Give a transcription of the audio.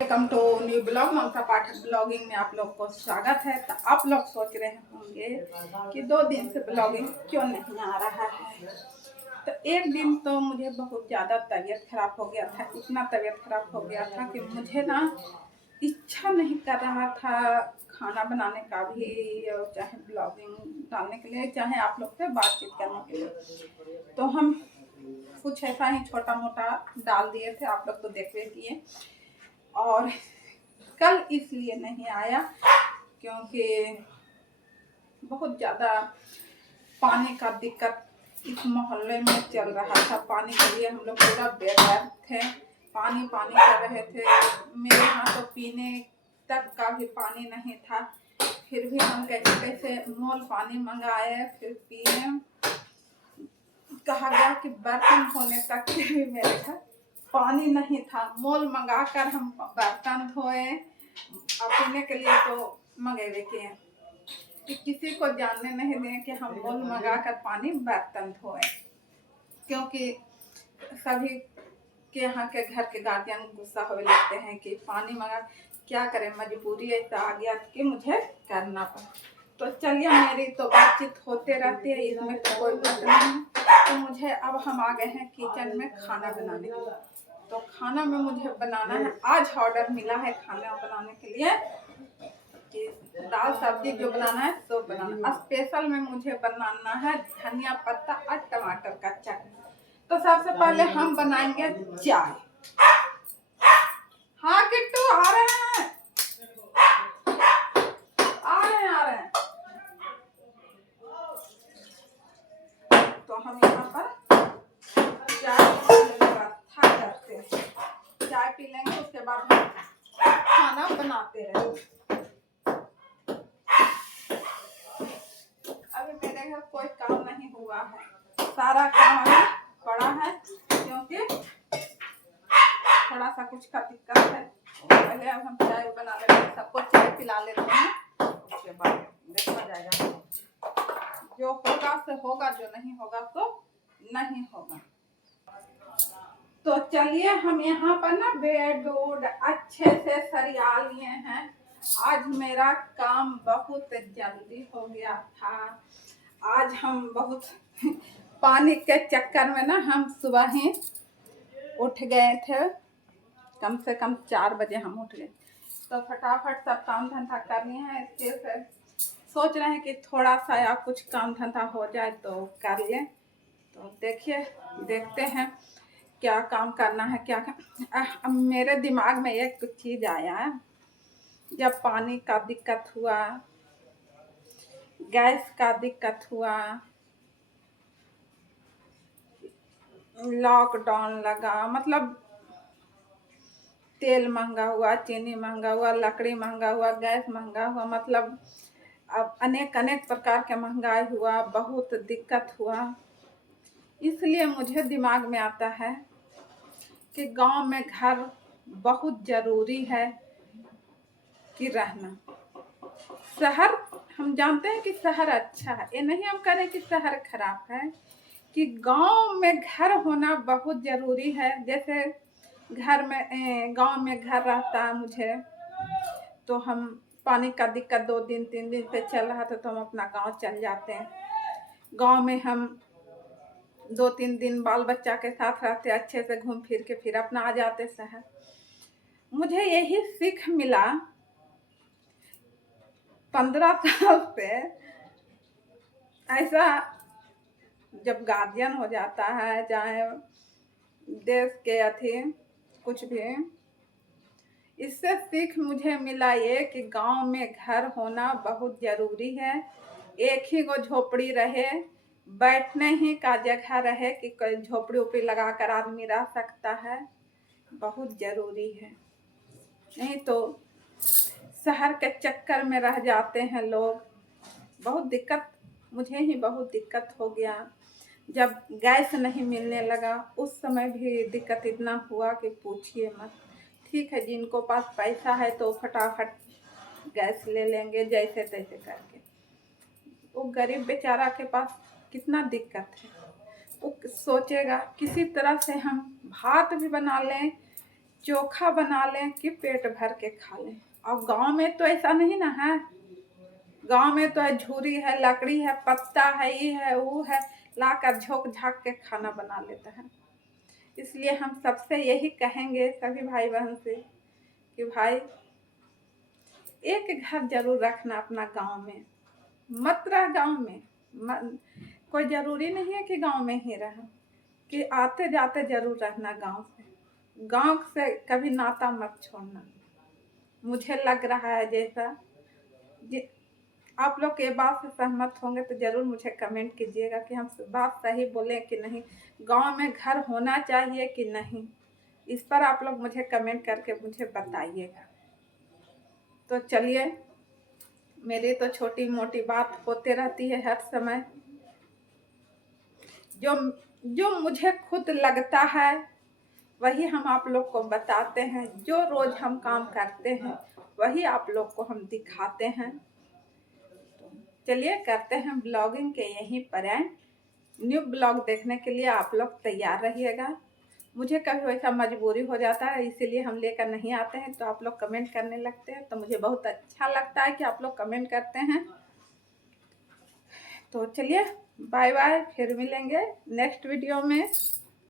Welcome to new blog. Mamta Pathak blogging में आप लोग को स्वागत है। तो आप लोग सोच रहे होंगे कि 2 दिन से ब्लॉगिंग क्यों नहीं आ रहा है। तो एक दिन तो मुझे बहुत ज़्यादा तबीयत खराब हो गया था। इतना तबीयत खराब हो गया था कि मुझे ना इच्छा नहीं कर रहा था खाना बनाने का भी, और चाहे ब्लॉगिंग डालने के लिए, चाहे आप लोग से बातचीत करने के लिए। तो हम कुछ ऐसा ही छोटा मोटा डाल दिए थे, आप लोग तो देख किए। और कल इसलिए नहीं आया क्योंकि बहुत ज़्यादा पानी का दिक्कत इस मोहल्ले में चल रहा था। पानी के लिए हम लोग पूरा बेघर थे, पानी पानी कर रहे थे। मेरे यहाँ तो पीने तक का भी पानी नहीं था, फिर भी हम कैसे कैसे मोल पानी मंगाए, फिर पिए। कहा गया कि बर्तन धोने तक के भी मेरे घर पानी नहीं था। मोल मंगा कर हम बर्तन धोए, और पीने के लिए तो मंगेबे किए कि किसी को जानने नहीं दें कि हम मोल मंगा कर पानी बर्तन धोए, क्योंकि सभी के यहाँ के घर के गार्जियन गुस्सा होने लगते हैं कि पानी मंगा। क्या करें, मजबूरी ऐसा आ गया कि मुझे करना पड़ा। तो चलिए, मेरी तो बातचीत होते रहती है, इसमें तो कोई बात नहीं। तो मुझे अब हम आ गए हैं किचन में खाना बनाने के लिए। तो खाना में मुझे बनाना है, आज ऑर्डर मिला है खाना बनाने के लिए कि दाल सब्जी जो बनाना है तो बनाना। स्पेशल में मुझे बनाना है धनिया पत्ता और टमाटर का चटनी। तो सबसे पहले हम बनाएंगे चाय। हाँ किट्टू, आ रहे हैं आ रहे हैं आ रहे हैं। तो हम यहाँ पर चाय व्यवस्था करते हैं। चाय पी लेंगे, उसके बाद हम खाना बनाते रहेंगे। अभी मेरे घर कोई काम नहीं हुआ है, सारा काम अभी पड़ा है, क्योंकि थोड़ा सा कुछ का दिक्कत है। पहले अब हम चाय बना लेते हैं, सबको चाय पिला लेते हैं, उसके बाद देखा जाएगा। जो होगा से होगा, जो नहीं होगा तो नहीं होगा। तो चलिए, हम यहाँ पर ना बेड वुड अच्छे से सरिया लिए हैं। आज मेरा काम बहुत जल्दी हो गया था। आज हम बहुत पानी के चक्कर में ना हम सुबह ही उठ गए थे, कम से कम 4 बजे हम उठ गए। तो फटाफट सब काम धंधा कर लिए हैं। फिर सोच रहे हैं कि थोड़ा सा या कुछ काम धंधा हो जाए तो कर लें। तो देखिए, देखते हैं क्या काम करना है। क्या अब मेरे दिमाग में एक चीज़ आया, जब पानी का दिक्कत हुआ, गैस का दिक्कत हुआ, लॉकडाउन लगा, मतलब तेल महंगा हुआ, चीनी महंगा हुआ, लकड़ी महंगा हुआ, गैस महंगा हुआ, मतलब अब अनेक अनेक प्रकार के महंगाई हुआ, बहुत दिक्कत हुआ। इसलिए मुझे दिमाग में आता है कि गांव में घर बहुत ज़रूरी है कि रहना। शहर, हम जानते हैं कि शहर अच्छा है, ये नहीं हम करें कि शहर खराब है, कि गांव में घर होना बहुत ज़रूरी है। जैसे घर में गांव में घर रहता है मुझे, तो हम पानी का दिक्कत 2 दिन 3 दिन से चल रहा था तो हम अपना गांव चल जाते हैं। गांव में हम 2-3 दिन बाल बच्चा के साथ रहते, अच्छे से घूम फिर के फिर अपना आ जाते शहर। मुझे यही सीख मिला 15 साल से। ऐसा जब गार्जियन हो जाता है, चाहे देश के अथी कुछ भी, इससे सीख मुझे मिला ये कि गांव में घर होना बहुत ज़रूरी है। एक ही गो झोपड़ी रहे, बैठने ही का जगह रहे कि कोई झोपड़ी उपड़ी लगा कर आदमी रह सकता है, बहुत ज़रूरी है। नहीं तो शहर के चक्कर में रह जाते हैं लोग। बहुत दिक्कत, मुझे ही बहुत दिक्कत हो गया। जब गैस नहीं मिलने लगा उस समय भी दिक्कत इतना हुआ कि पूछिए मत। ठीक है, जिनको पास पैसा है तो फटाफट गैस ले लेंगे जैसे तैसे करके। वो गरीब बेचारा के पास कितना दिक्कत है, वो सोचेगा किसी तरह से हम भात भी बना लें चोखा बना लें कि पेट भर के खा लें। और गांव में तो ऐसा नहीं ना है, गांव में तो है झूरी है, लकड़ी है, पत्ता है, ये है वो है, लाकर झोंक झाँक के खाना बना लेता है। इसलिए हम सबसे यही कहेंगे सभी भाई बहन से कि भाई एक घर जरूर रखना अपना गांव में, मत रह गांव में। कोई जरूरी नहीं है कि गांव में ही रह, कि आते जाते जरूर रहना गांव से। गांव से कभी नाता मत छोड़ना। मुझे लग रहा है जैसा आप लोग ये बात से सहमत होंगे तो जरूर मुझे कमेंट कीजिएगा कि हम बात सही बोले कि नहीं, गांव में घर होना चाहिए कि नहीं। इस पर आप लोग मुझे कमेंट करके मुझे बताइएगा। तो चलिए, मेरी तो छोटी मोटी बात होते रहती है हर समय। जो जो मुझे खुद लगता है वही हम आप लोग को बताते हैं। जो रोज हम काम करते हैं वही आप लोग को हम दिखाते हैं। चलिए करते हैं ब्लॉगिंग के यहीं पर एंड। न्यू ब्लॉग देखने के लिए आप लोग तैयार रहिएगा। मुझे कभी वैसा मजबूरी हो जाता है, इसीलिए हम लेकर नहीं आते हैं, तो आप लोग कमेंट करने लगते हैं, तो मुझे बहुत अच्छा लगता है कि आप लोग कमेंट करते हैं। तो चलिए बाय बाय, फिर मिलेंगे नेक्स्ट वीडियो में।